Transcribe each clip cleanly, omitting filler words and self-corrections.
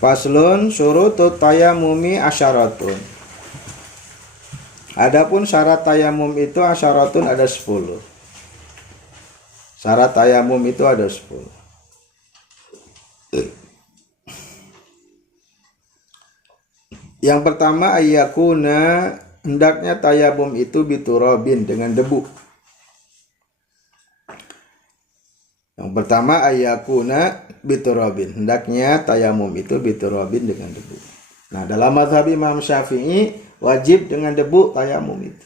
Faslun syurutut tayamumi asyaratun. Adapun syarat tayamum itu asyaratun ada 10. Syarat tayamum itu ada 10. Yang pertama ayyakuna, hendaknya tayamum itu biturabin, dengan debu. Yang pertama ayyakuna biturabin, hendaknya tayamum itu biturabin, dengan debu. Nah, dalam mazhab Imam Syafi'i wajib dengan debu tayamum itu.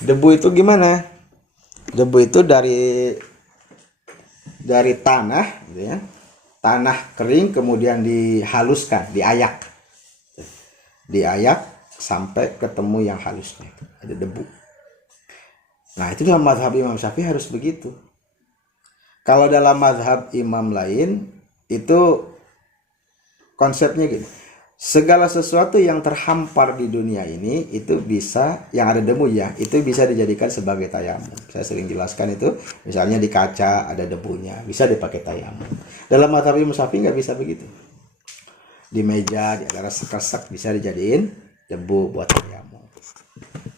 Debu itu gimana? Debu itu dari tanah, gitu ya. Tanah kering kemudian dihaluskan, diayak sampai ketemu yang halusnya, ada debu. Nah, itu dalam mazhab Imam Syafi'i harus begitu. Kalau dalam mazhab imam lain itu konsepnya gini, segala sesuatu yang terhampar di dunia ini itu bisa, yang ada debu ya, itu bisa dijadikan sebagai tayamum. Saya sering jelaskan itu, misalnya di kaca ada debunya, bisa dipakai tayamum. Dalam mazhab Imam Syafi'i nggak bisa begitu. Di meja, di antara sekesek bisa dijadiin debu buat tayamum.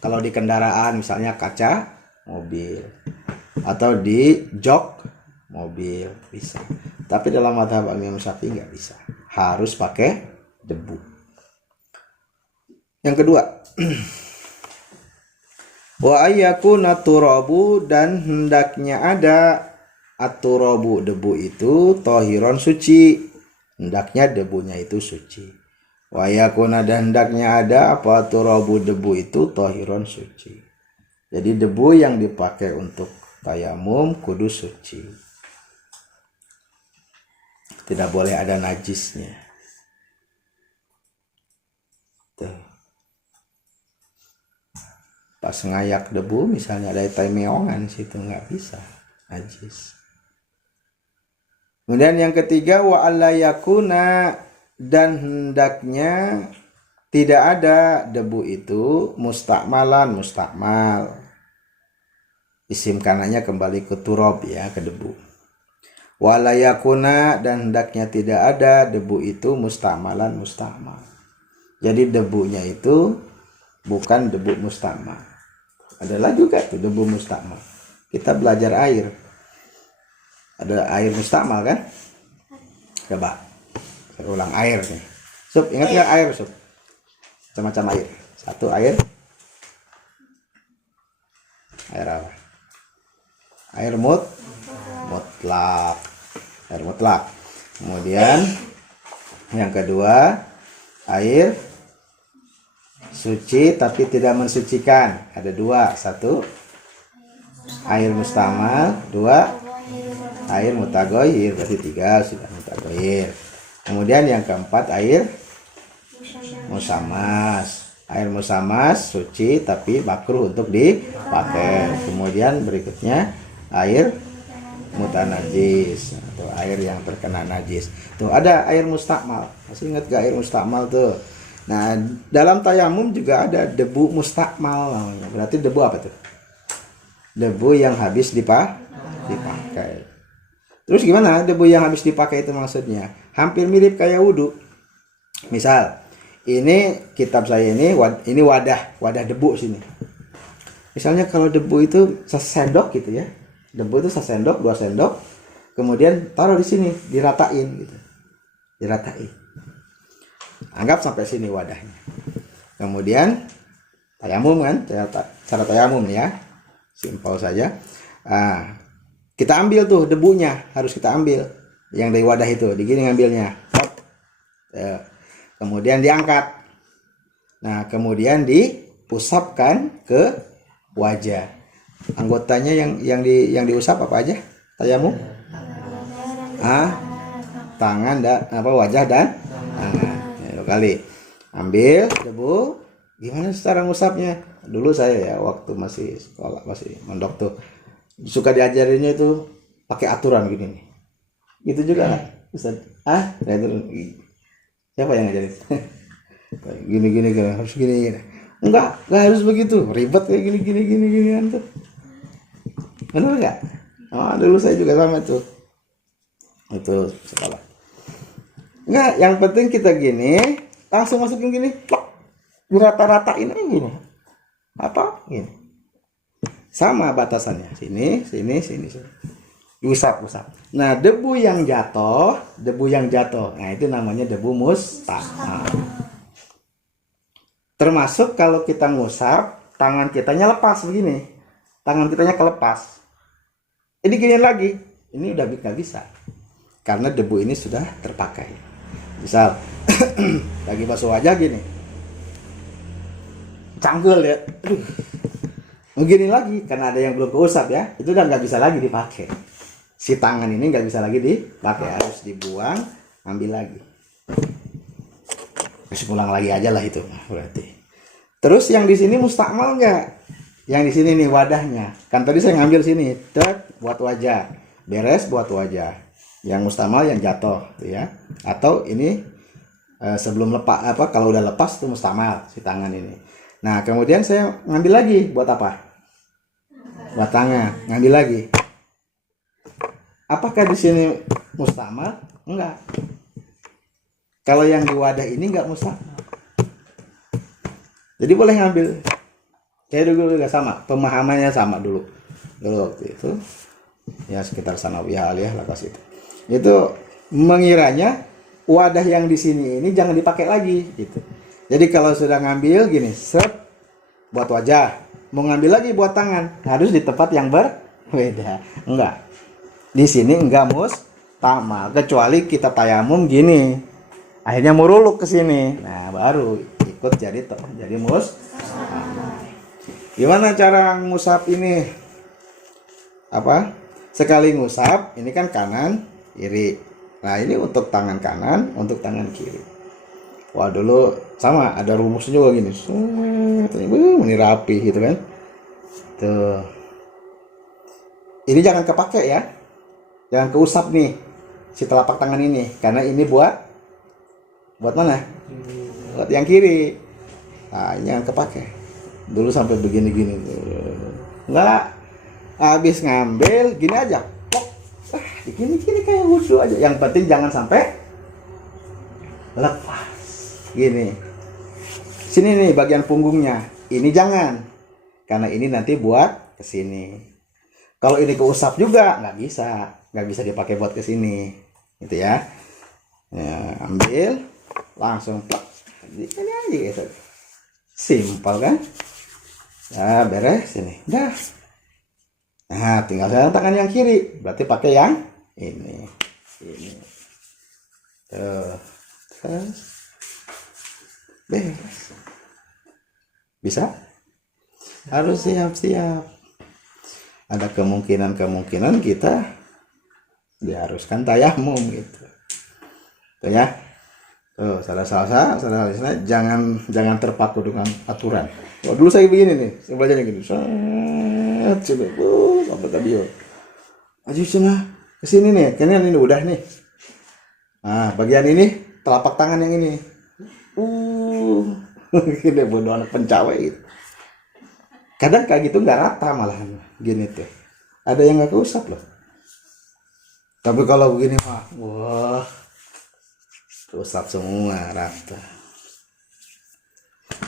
Kalau di kendaraan misalnya kaca mobil, atau di jok mobil bisa. Tapi dalam mazhab Imam Syafi'i nggak bisa, harus pakai debu. Yang kedua, wa ayyakuna turabu, dan hendaknya ada aturabu, debu itu tohiron, suci. Hendaknya debunya itu suci. Wa ayyakuna, dan hendaknya ada apa turabu, debu itu tohiron, suci. Jadi debu yang dipakai untuk tayamum kudu suci. Tidak boleh ada najisnya. Tuh. Pas ngayak debu misalnya ada meongan situ, nggak bisa, najis. Kemudian yang ketiga wa alla yakuna, dan hendaknya tidak ada debu itu mustakmalan, mustakmal. Isim kanannya kembali ke turab ya, ke debu. Wa alla yakuna, dan hendaknya tidak ada debu itu mustakmalan, mustakmal. Jadi debunya itu bukan debu mustakmal. Adalah juga tuh debu mustakmal. Kita belajar air. Ada air mustakmal kan? Coba saya ulang air nih. Sup, ingat nggak air, Sup? Macam-macam air. Satu air. Air apa? Air mutlak. Air mutlak. Kemudian yang kedua air suci tapi tidak mensucikan. Ada dua. Satu air mustamal, dua air mutagoyir, berarti tiga sudah mutagoyir. Kemudian yang keempat air musamas. Air musamas suci tapi makruh untuk dipakai. Kemudian berikutnya air mutanajis, atau air yang terkena najis. Tuh ada air mustakmal. Masih ingat gak air mustakmal tuh? Nah, dalam tayamum juga ada debu mustakmal namanya. Berarti debu apa tuh? Debu yang habis dipakai. Terus gimana debu yang habis dipakai itu maksudnya? Hampir mirip kayak wudhu. Misal, ini kitab saya ini wadah debu sini. Misalnya kalau debu itu sesendok gitu ya. Debu itu sesendok, 2 sendok. Kemudian taruh di sini, diratain gitu. Diratain. Anggap sampai sini wadahnya. Kemudian tayamum kan, cara tayamum ya. Simpel saja. Nah, kita ambil tuh debunya, harus kita ambil yang dari wadah itu, digini ngambilnya. Kemudian diangkat. Nah, kemudian diusapkan ke wajah. Anggotanya yang diusap apa aja? Tayamum? Tangan dan wajah dan tangan. Ya, kali. Ambil debu, gimana cara ngusapnya? Dulu saya ya waktu masih sekolah, masih mondok tuh suka diajarinnya itu pakai aturan gini nih. Gitu juga kan? Ustaz. Saya itu siapa yang ngajarin? Gini harus gini. Enggak harus begitu. Ribet kayak gini antum. Benar enggak? Dulu saya juga sama tuh. Itu sekolah. Enggak, yang penting kita gini, langsung masukin gini, plak, dirata-ratain aja gini. Apa? Gini. Sama batasannya. Sini, sini, sini, sini. Usap. Nah, debu yang jatuh. Nah, itu namanya debu mustamal. Termasuk kalau kita ngusap, tangan kitanya lepas begini. Tangan kitanya kelepas. Ini gini lagi. Ini udah nggak bisa. Karena debu ini sudah terpakai. Misal, lagi basuh wajah gini. Canggul ya. Aduh. Begini lagi, karena ada yang belum keusap ya. Itu udah nggak bisa lagi dipakai. Si tangan ini nggak bisa lagi dipakai. Harus dibuang, ambil lagi. Terus pulang lagi aja lah itu berarti. Terus yang di sini mustakmal nggak? Yang di sini nih wadahnya. Kan tadi saya ngambil sini, buat wajah, beres buat wajah. Yang mustakmal yang jatuh, ya. Atau ini sebelum lepas apa? Kalau udah lepas itu mustakmal si tangan ini. Nah kemudian saya ngambil lagi buat apa? Buat tangan, ngambil lagi. Apakah di sini mustakmal? Enggak. Kalau yang di wadah ini nggak mustakmal. Jadi boleh ngambil. Saya dulu juga sama, pemahamannya sama dulu waktu itu. Ya sekitar sanawiyah aliyah lah pas itu. Itu mengiranya wadah yang di sini ini jangan dipakai lagi gitu. Jadi kalau sudah ngambil gini, set buat wajah, mau ngambil lagi buat tangan, harus di tempat yang berbeda. Enggak. Di sini enggak mustakmal, kecuali kita tayamum gini. Akhirnya muruluk ke sini. Nah, baru ikut jadi mustakmal. Gimana cara ngusap ini? Apa? Sekali ngusap, ini kan kanan, kiri. Nah, ini untuk tangan kanan, untuk tangan kiri. Wah, dulu sama ada rumusnya juga gini. Ini rapi gitu kan. Tuh. Ini jangan kepake ya. Jangan keusap nih si telapak tangan ini, karena ini buat mana? Buat yang kiri. Nah, ini jangan kepake. Dulu sampai begini-gini. Enggak. Habis ngambil gini aja. Gini kayak wudhu aja. Yang penting jangan sampai lepas. Gini. Sini nih bagian punggungnya. Ini jangan. Karena ini nanti buat ke sini. Kalau ini keusap juga nggak bisa dipakai buat ke sini. Gitu ya. Ya, ambil langsung plak. Ini aja gitu. Simpel kan? Ya, beres ini. Dah. Nah, tinggal saya tangan yang kiri. Berarti pakai yang ini. Tuh. Beres. Bisa? Harus siap-siap. Ada kemungkinan kita diharuskan tayamum gitu. Tuh ya. Tuh, salah jangan terpaku dengan aturan. Oh, dulu saya begini nih, saya belajarnya gini. Sampai tadi yo. Maju sana ke sini nih, kayaknya ini udah nih. Nah, bagian ini telapak tangan yang ini. Gini bodoh anak pencawai gitu. Kadang kayak gitu nggak rata malahan gini tuh. Ada yang nggak keusap loh. Tapi kalau begini mah, wah, keusap semua rata.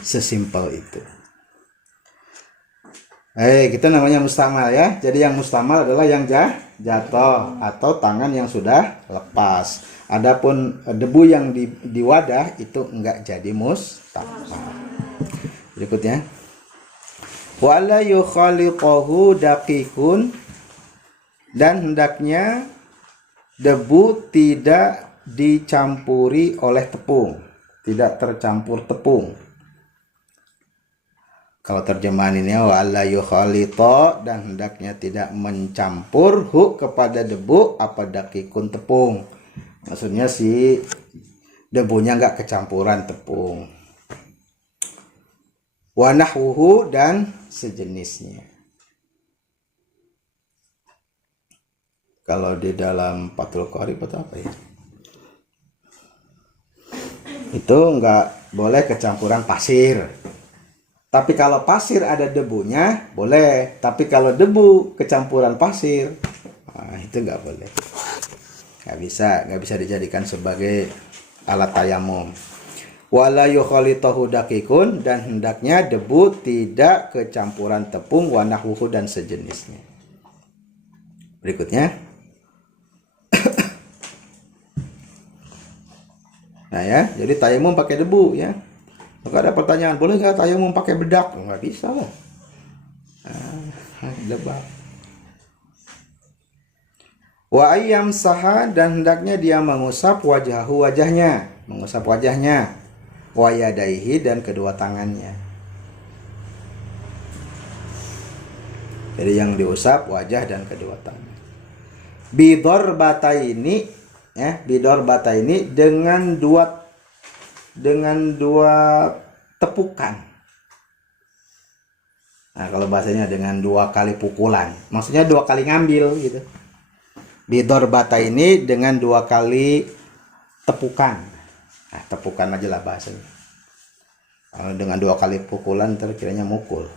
Sesimpel itu. Kita namanya mustakmal ya. Jadi yang mustakmal adalah yang jatuh atau tangan yang sudah lepas. Adapun debu yang di wadah itu enggak jadi mustakmal. Berikutnya. Wala yukhaliqahu daqiqun, dan hendaknya debu tidak dicampuri oleh tepung, tidak tercampur tepung. Kalau terjemahan ini wala yukhalita, dan hendaknya tidak mencampur kepada debu apa daqiqun tepung. Maksudnya si debunya enggak kecampuran tepung. Wa nahwuhu, dan sejenisnya. Kalau di dalam Fathul Qorib atau apa ya? Itu enggak boleh kecampuran pasir. Tapi kalau pasir ada debunya, boleh. Tapi kalau debu kecampuran pasir, nah, itu enggak boleh. nggak bisa dijadikan sebagai alat tayamum. Wala yukhalitahu dakikun, dan hendaknya debu tidak kecampuran tepung, wa nahwuhu dan sejenisnya. Berikutnya. Nah ya, jadi tayamum pakai debu ya. Maka ada pertanyaan, boleh nggak tayamum pakai bedak? Nggak bisa lah. Debat. Wa ayyam saha, dan hendaknya dia mengusap wajahnya, wa yadaihi, dan kedua tangannya. Jadi yang diusap wajah dan kedua tangan. Bidor bata ini dengan dua tepukan. Nah, kalau bahasanya dengan 2 kali pukulan, maksudnya 2 kali ngambil gitu. Bidor bata ini dengan 2 kali tepukan. Nah, tepukan aja lah bahasanya. Kalau dengan 2 kali pukulan terkiranya mukul.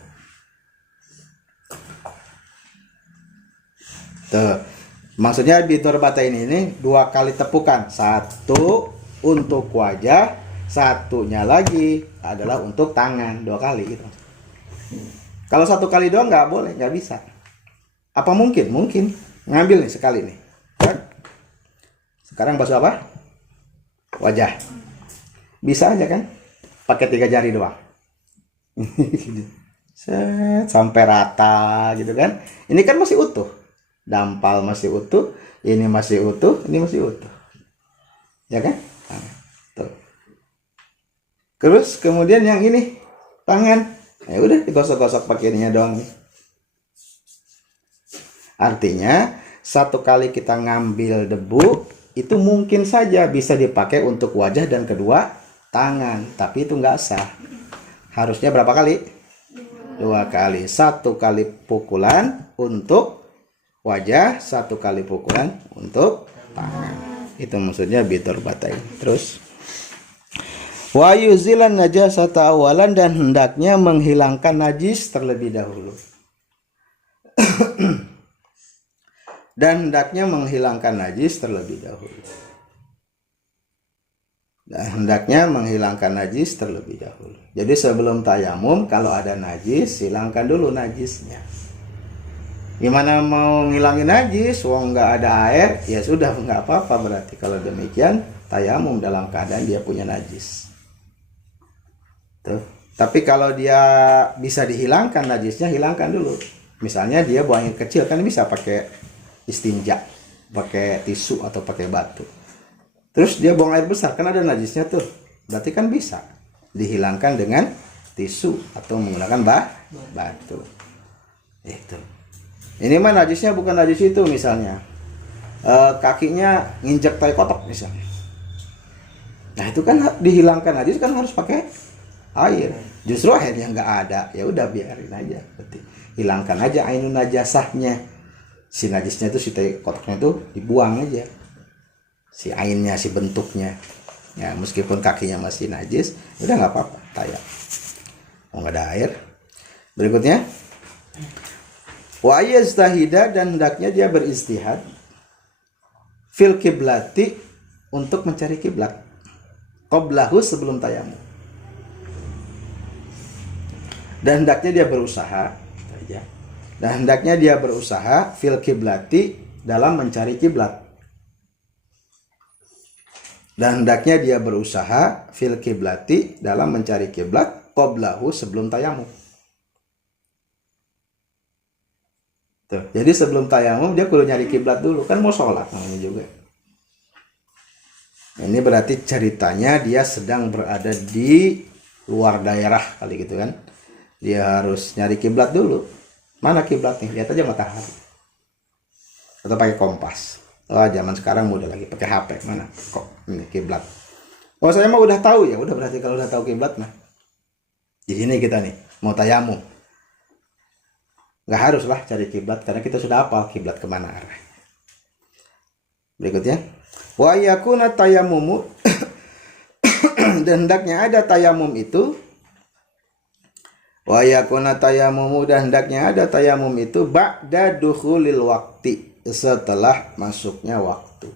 Tuh. Maksudnya bidor bata ini 2 kali tepukan. 1 untuk wajah, 1-nya lagi adalah untuk tangan, 2 kali gitu. Kalau 1 kali doang nggak boleh, nggak bisa. Apa mungkin? Mungkin. Ngambil nih sekali nih. Sekarang basuh apa? Wajah. Bisa aja kan? Pakai 3 jari doang. Set, sampai rata gitu kan. Ini kan masih utuh. Dampal masih utuh, ini masih utuh, ini masih utuh. Ya kan? Nah, tuh. Terus kemudian yang ini tangan. Ya udah digosok-gosok pakai ininya doang nih. Artinya 1 kali kita ngambil debu itu mungkin saja bisa dipakai untuk wajah dan kedua tangan, tapi itu nggak sah. Harusnya berapa kali? 2 kali. 1 kali pukulan untuk wajah, 1 kali pukulan untuk tangan. Itu maksudnya bidor batai. Terus wa yuzilan najasata awalan, dan hendaknya menghilangkan najis terlebih dahulu. Dan hendaknya menghilangkan najis terlebih dahulu. Jadi sebelum tayamum, kalau ada najis, hilangkan dulu najisnya. Gimana mau ngilangin najis? Wong nggak ada air, ya sudah nggak apa-apa berarti. Kalau demikian, tayamum dalam keadaan dia punya najis. Tuh. Tapi kalau dia bisa dihilangkan najisnya, hilangkan dulu. Misalnya dia buang air kecil, kan bisa pakai istinja, pakai tisu atau pakai batu. Terus dia buang air besar, kan ada najisnya tuh. Berarti kan bisa dihilangkan dengan tisu atau menggunakan batu. Itu. Ini mah najisnya bukan najis itu, misalnya kakinya nginjek tai kotok misalnya. Nah itu kan dihilangkan najis kan harus pakai air. Justru airnya nggak ada, ya udah biarin aja. Berarti hilangkan aja ainun najasahnya. Si najisnya itu, si tai kotoknya itu dibuang aja. Si ainnya, si bentuknya. Ya meskipun kakinya masih najis, udah nggak apa-apa, tayang. Oh nggak ada air. Berikutnya. Wa yaztahida, dan hendaknya dia beristihad fil kiblati, untuk mencari kiblat, qablahu, sebelum tayamum. Dan hendaknya dia berusaha fil kiblati, dalam mencari kiblat. Qablahu, sebelum tayamum. Tuh, jadi sebelum tayamum dia kudu nyari kiblat dulu, kan mau sholat namanya juga. Ini berarti ceritanya dia sedang berada di luar daerah kali gitu kan. Dia harus nyari kiblat dulu. Mana kiblatnya? Lihat aja matahari. Atau pakai kompas. Oh, zaman sekarang mudah lagi pakai HP. Mana kok ini kiblat? Oh, saya mah udah tahu ya. Udah, berarti kalau udah tahu kiblat mah. Di sini kita nih mau tayamum. Nggak harus lah cari kiblat karena kita sudah hafal kiblat kemana arah. Berikutnya, wa yakuna tayamumu dan hendaknya ada tayamum itu. Wa yakuna tayamumu, dan hendaknya ada tayamum itu ba'da dukhulil waqti, setelah masuknya waktu.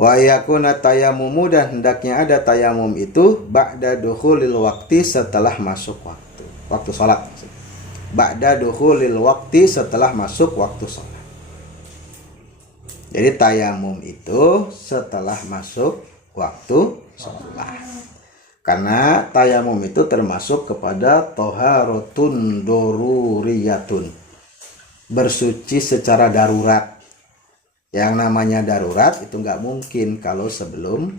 Wa yakuna tayamumu, dan hendaknya ada tayamum itu ba'da dukhulil waktu, setelah masuk waktu. Waktu sholat. Ba'da dukhulil waktu, setelah masuk waktu sholat. Jadi tayamum itu setelah masuk waktu sholat. Karena tayamum itu termasuk kepada toharotun doruriyatun, bersuci secara darurat. Yang namanya darurat itu nggak mungkin kalau sebelum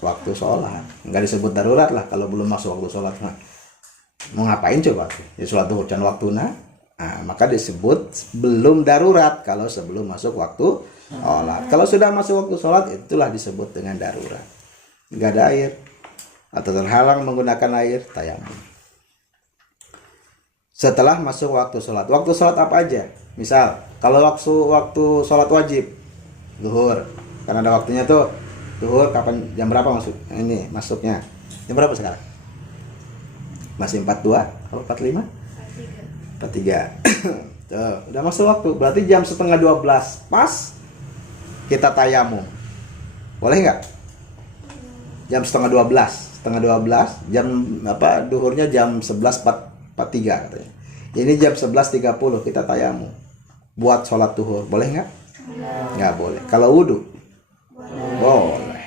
waktu sholat. Nggak disebut darurat lah kalau belum masuk waktu sholat. Nah, mau ngapain coba? Ya sholat duhur dan waktu maka disebut belum darurat kalau sebelum masuk waktu sholat. Kalau sudah masuk waktu sholat, itulah disebut dengan darurat. Nggak ada air atau terhalang menggunakan air, tayamum. Setelah masuk waktu sholat. Waktu sholat apa aja? Misal, kalau waktu sholat wajib, zuhur, karena ada waktunya tuh, zuhur kapan, jam berapa masuknya? Jam berapa sekarang? Masih 42 atau 45? 43. Tuh, udah masuk waktu. Berarti jam setengah 12 pas kita tayamum. Boleh nggak? Jam setengah 12, jam duhurnya jam 11.43 katanya. Ini jam 11.30 kita tayamum buat sholat duhur, boleh nggak? Nggak boleh. Kalau wudhu boleh.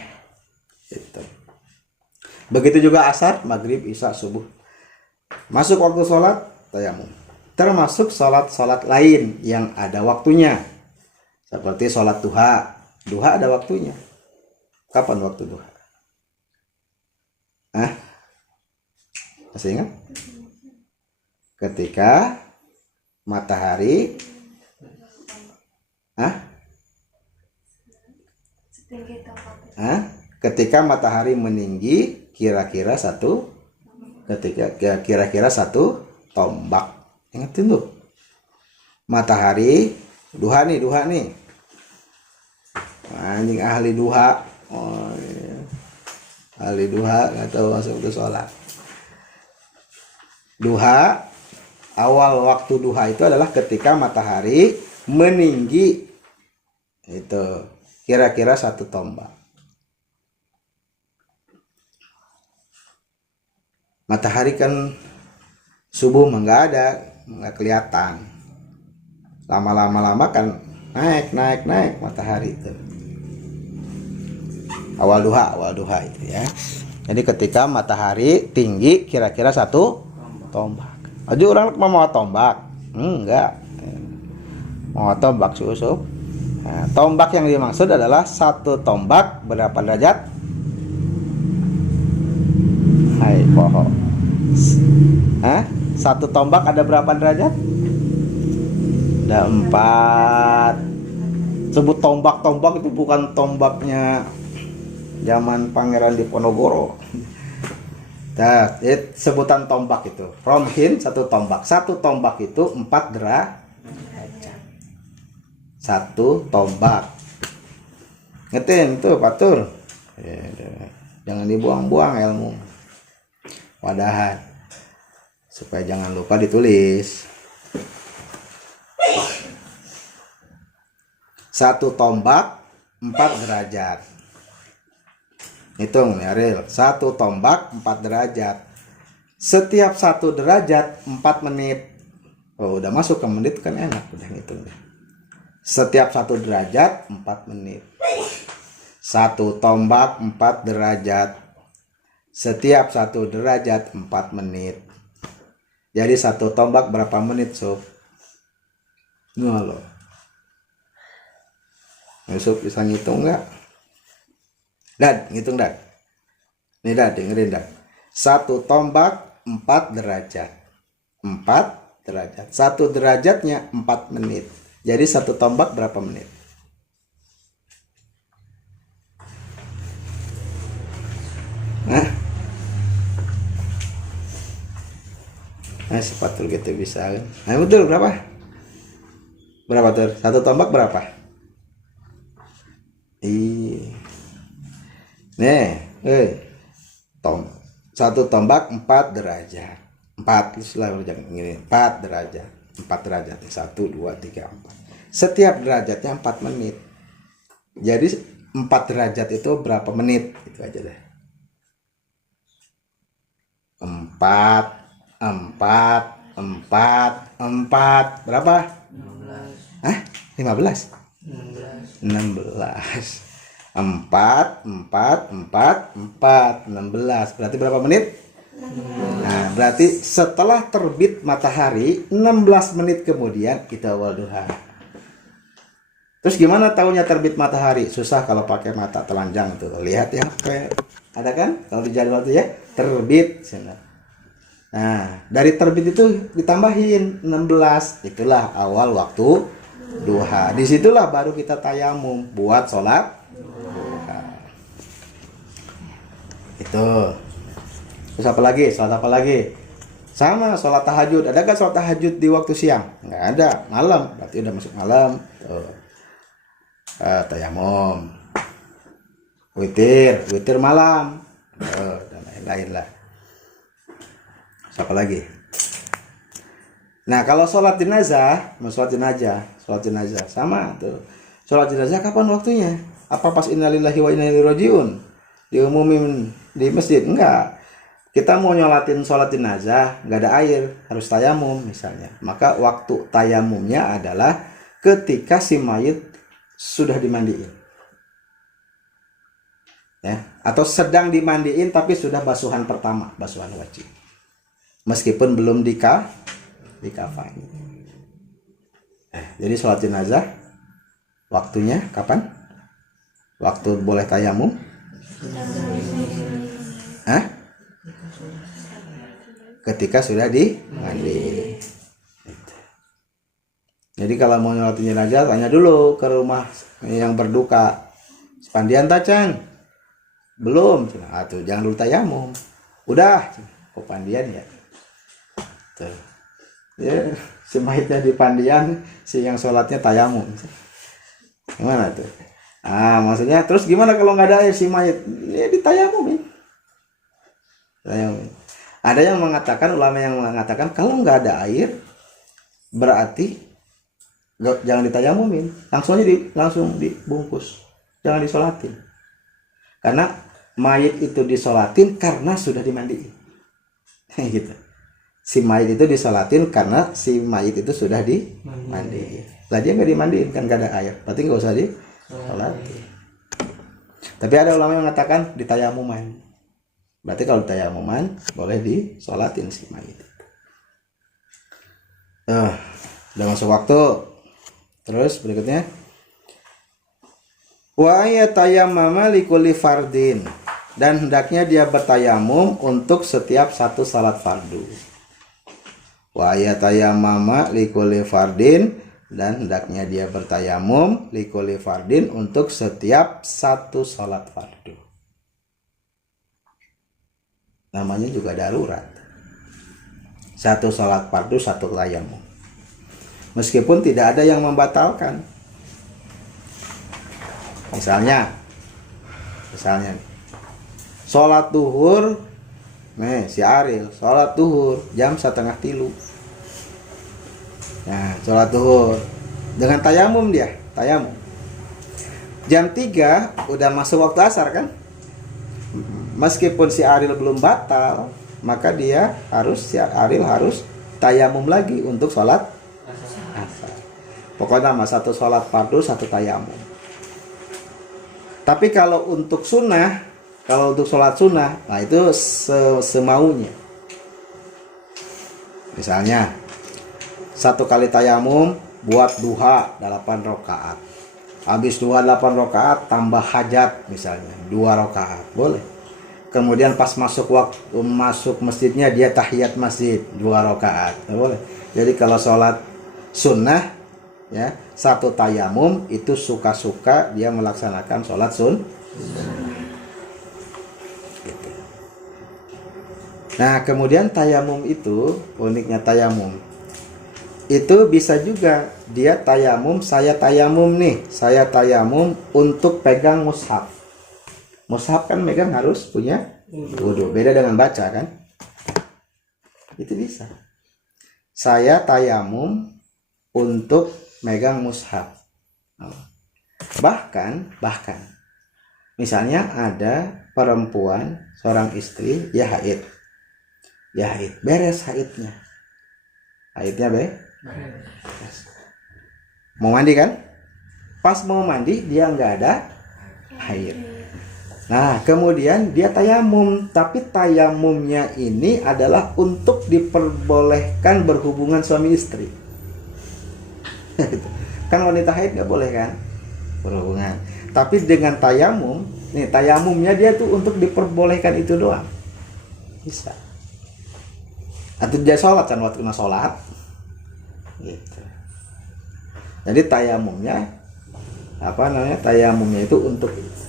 Itu. Begitu juga asar, maghrib, isya, subuh. Masuk waktu sholat, tayamum. Termasuk sholat lain yang ada waktunya, seperti sholat duha. Duha ada waktunya. Kapan waktu duha? Masih ingat? Ketika matahari ketika matahari meninggi kira-kira satu tombak. Ingatin tuh. Matahari duha nih. Anjing ahli duha. Oh, iya. Ahli duha nggak tahu masuk ke sholat. Duha, awal waktu duha itu adalah ketika matahari meninggi, itu kira-kira satu tombak. Matahari kan subuh nggak kelihatan. Lama-lama kan naik matahari itu. Awal duha itu ya. Jadi ketika matahari tinggi kira-kira satu tombak. Aja orang mau tombak. Enggak. Mau tombak susup. Nah, tombak yang dimaksud adalah satu tombak berapa derajat? Hai pohon. Satu tombak ada berapa derajat? Ada 4. Sebut tombak itu bukan tombaknya zaman Pangeran Diponegoro. Nah, sebutan tombak itu romhin, satu tombak. Satu tombak itu 4 derajat. Satu tombak. Ngetin tuh patur. Jangan dibuang-buang ilmu. Wadahan. Supaya jangan lupa ditulis. Satu tombak 4 derajat. Hitung nih Ariel, satu tombak 4 derajat. Setiap 1 derajat 4 menit. Oh, udah masuk ke menit kan enak udah ngitung. Setiap 1 derajat 4 menit. Satu tombak 4 derajat. Setiap 1 derajat 4 menit. Jadi satu tombak berapa menit, Sob? Halo. Sob bisa ngitung nggak? Dad, ngitung Dad. Nih Dad, dengerin Dad. Satu tombak 4 derajat. 4 derajat. 1 derajatnya 4 menit. Jadi satu tombak berapa menit? Sepatul gitu bisa kan? Nah betul berapa? Berapa tuh? Satu tombak berapa? Satu tombak 4 derajat. 4 jangan gini. 4 derajat. 4 derajat. 1 2 3 4. Setiap derajatnya 4 menit. Jadi 4 derajat itu berapa menit? Itu aja deh. 4, 4, 4, 4. Berapa? 16. Hah? 15? 16. 4, 4, 4, 4, 16. Berarti berapa menit? Nah, berarti setelah terbit matahari 16 menit kemudian kita awal duha. Terus gimana tahunya terbit matahari? Susah kalau pakai mata telanjang tuh. Lihat ya, ada kan? Kalau di jadwal itu ya, terbit. Nah, dari terbit itu ditambahin 16. Itulah awal waktu duha. Disitulah baru kita tayamum buat sholat duha. Itu. Terus apa lagi? Sholat apa lagi? Sama sholat tahajud. Ada gak sholat tahajud di waktu siang? Nggak ada. Malam. Berarti udah masuk malam. Tuh. Tayamum. Witir malam. Dan lain-lain lah. Siapa lagi? Nah, kalau sholat jenazah, sholat jenazah sama tuh. Sholat jenazah kapan waktunya? Apa pas innalillahi wa inna ilaihi rajiun? Diumumin di masjid? Enggak. Kita mau nyolatin sholat jenazah, nggak ada air, harus tayamum misalnya. Maka waktu tayamumnya adalah ketika si mayit sudah dimandiin. Ya, atau sedang dimandiin tapi sudah basuhan pertama, basuhan wajib. Meskipun belum dikafani. Jadi sholat jenazah waktunya kapan? Waktu boleh tayamum? Hah? Ketika sudah dimandi. Jadi kalau mau nyolatin jenazah tanya dulu ke rumah yang berduka. Sepandian tacang? Belum. Tuh, jangan dulu tayamum. Udah, kepandian ya. Tuh. Ya, si mayitnya di pandian, si yang sholatnya tayamum. Gimana tuh? Maksudnya terus gimana kalau nggak ada air si mayit? Ya ditayamumin. Tayamumin. Ada yang mengatakan, ulama yang mengatakan kalau nggak ada air berarti jangan ditayamumin, langsung dibungkus, jangan disolatin. Karena mayit itu disolatin karena sudah dimandiin, gitu. Si mayit itu disolatin karena si mayit itu sudah dimandiin. Lah dia nggak dimandiin kan nggak ada air, berarti nggak usah disolatin. Tapi ada ulama yang mengatakan ditayamuman. Berarti kalau tayamuman boleh disolatin si mayit. Udah masuk waktu. Terus berikutnya, wa yatayammama likulli fardin, dan hendaknya dia bertayamum untuk setiap satu salat fardu. Wa yatayammama likulli fardin, dan hendaknya dia bertayamum likulli fardin untuk setiap satu salat fardu. Namanya juga darurat. Satu salat fardu, satu tayamum. Meskipun tidak ada yang membatalkan. Misalnya sholat duhur, si Aril sholat duhur jam 2:30. Nah, sholat duhur dengan tayamum, dia tayamum. Jam 3 udah masuk waktu asar kan? Meskipun si Aril belum batal, maka si Aril harus tayamum lagi untuk sholat asar. Pokoknya satu sholat fardu, satu tayamum. Tapi kalau untuk sholat sunnah, nah itu semaunya. Misalnya satu kali tayamum buat duha 8 rakaat. Habis duha 8 rakaat tambah hajat misalnya 2 rakaat, boleh. Kemudian pas masuk masjidnya dia tahiyat masjid 2 rakaat, boleh. Jadi kalau sholat sunnah ya, satu tayamum itu suka-suka dia melaksanakan sholat sunnah. Nah, kemudian tayamum itu, uniknya tayamum itu bisa juga dia tayamum, saya tayamum untuk pegang mushaf. Mushaf kan megang harus punya wudu, beda dengan baca kan. Itu bisa. Saya tayamum untuk megang mushaf. Bahkan misalnya ada perempuan, seorang istri, ya haid, beres haidnya beres. Mau mandi kan, pas mau mandi dia nggak ada haid. Nah kemudian dia tayamum, tapi tayamumnya ini adalah untuk diperbolehkan berhubungan suami istri. Kan wanita haid nggak boleh kan berhubungan, tapi dengan tayamum, nih tayamumnya dia tuh untuk diperbolehkan itu doang, bisa. Atau dia sholat kan, waktu sholat gitu. Jadi tayamumnya tayamumnya itu untuk itu.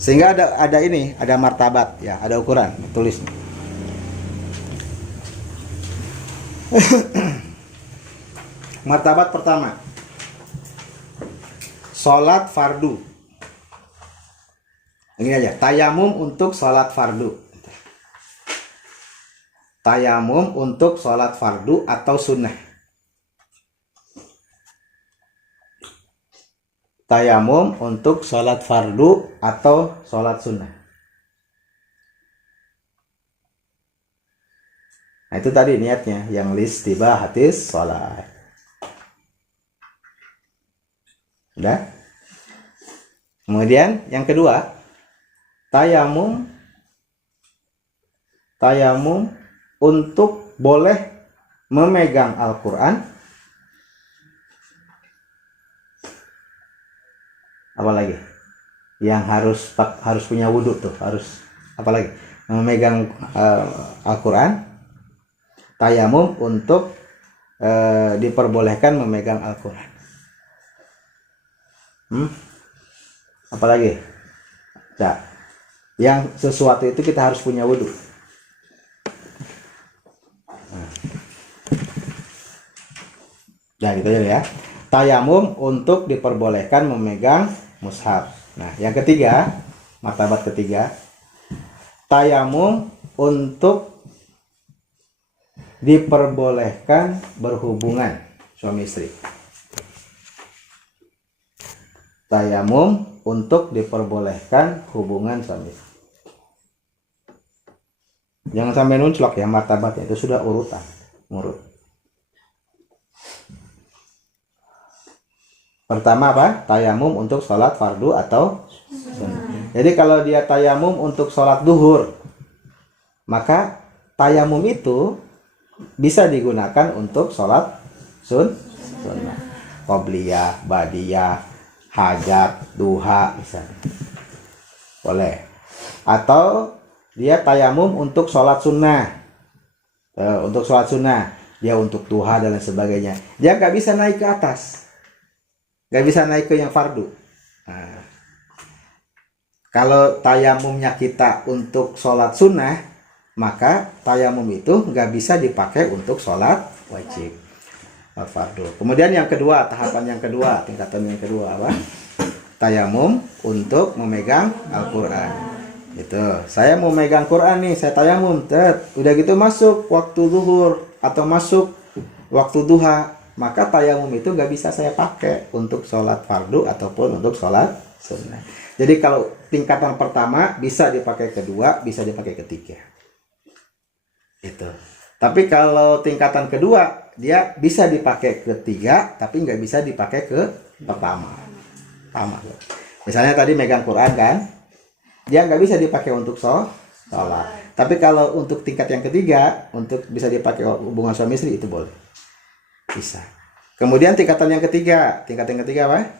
Sehingga ada martabat ya, ada ukuran, tulis. Martabat pertama, sholat fardu. Ini aja, tayamum untuk sholat fardu. Tayamum untuk sholat fardu atau sunnah. Tayamum untuk sholat fardu atau sholat sunnah. Nah itu tadi niatnya, yang listibahatis sholat. Udah. Kemudian yang kedua, tayamum untuk boleh memegang Al-Quran. Apalagi yang harus punya wudhu tuh, harus apalagi memegang Al-Quran. Tayamum untuk diperbolehkan memegang Al-Quran. Apalagi yang sesuatu itu kita harus punya wudhu. Nah gitu ya. Tayamum untuk diperbolehkan memegang mushaf. Nah yang ketiga, martabat ketiga, tayamum untuk diperbolehkan berhubungan suami istri. Tayamum untuk diperbolehkan hubungan suami istri. Jangan sampai nunclok ya martabatnya, itu sudah urutan, ngurut. Pertama apa? Tayamum untuk sholat fardu atau sunnah. Jadi kalau dia tayamum untuk sholat duhur, maka tayamum itu bisa digunakan untuk sholat sunnah. Qobliyah, badiyah, hajat, duha misalnya. Boleh. Atau dia tayamum untuk sholat sunnah. Untuk sholat sunnah, dia untuk duha dan lain sebagainya. Dia nggak bisa naik ke atas. Gak bisa naik ke yang fardu. Nah, kalau tayamumnya kita untuk sholat sunnah, maka tayamum itu gak bisa dipakai untuk sholat wajib fardu. Kemudian yang kedua, tahapan yang kedua, tingkatan yang kedua apa? Tayamum untuk memegang Al-Quran. Itu, saya mau megang Quran nih, saya tayamum. Udah gitu masuk waktu zuhur atau masuk waktu duha, maka tayamum itu nggak bisa saya pakai untuk sholat fardu ataupun untuk sholat sunnah. Jadi kalau tingkatan pertama bisa dipakai kedua, bisa dipakai ketiga. Itu. Tapi kalau tingkatan kedua dia bisa dipakai ketiga, tapi nggak bisa dipakai ke pertama. Misalnya tadi megang Quran kan, dia nggak bisa dipakai untuk sholat. Tapi kalau untuk tingkat yang ketiga, untuk bisa dipakai hubungan suami istri itu boleh. Bisa. Kemudian tingkatan yang ketiga apa?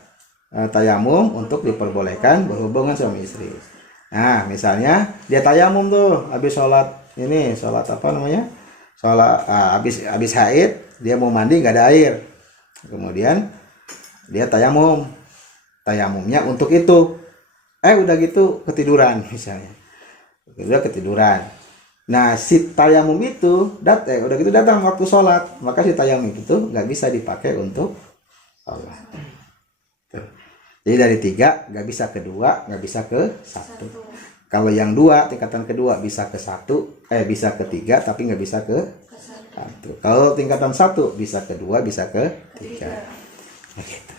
Tayamum untuk diperbolehkan berhubungan suami istri. Nah, misalnya dia tayamum tuh habis sholat apa namanya? Habis haid, dia mau mandi nggak ada air. Kemudian dia tayamumnya untuk itu. Udah gitu ketiduran misalnya. Udah ketiduran. Nah si tayamum itu udah gitu datang waktu sholat, maka si tayamum itu nggak bisa dipakai untuk sholat. Jadi dari 3 nggak bisa ke 2, nggak bisa ke 1. Kalau yang 2 tingkatan kedua bisa ke 1, bisa ke 3 tapi nggak bisa ke 1. Kalau tingkatan 1 bisa ke 2, bisa ke 3. Oke.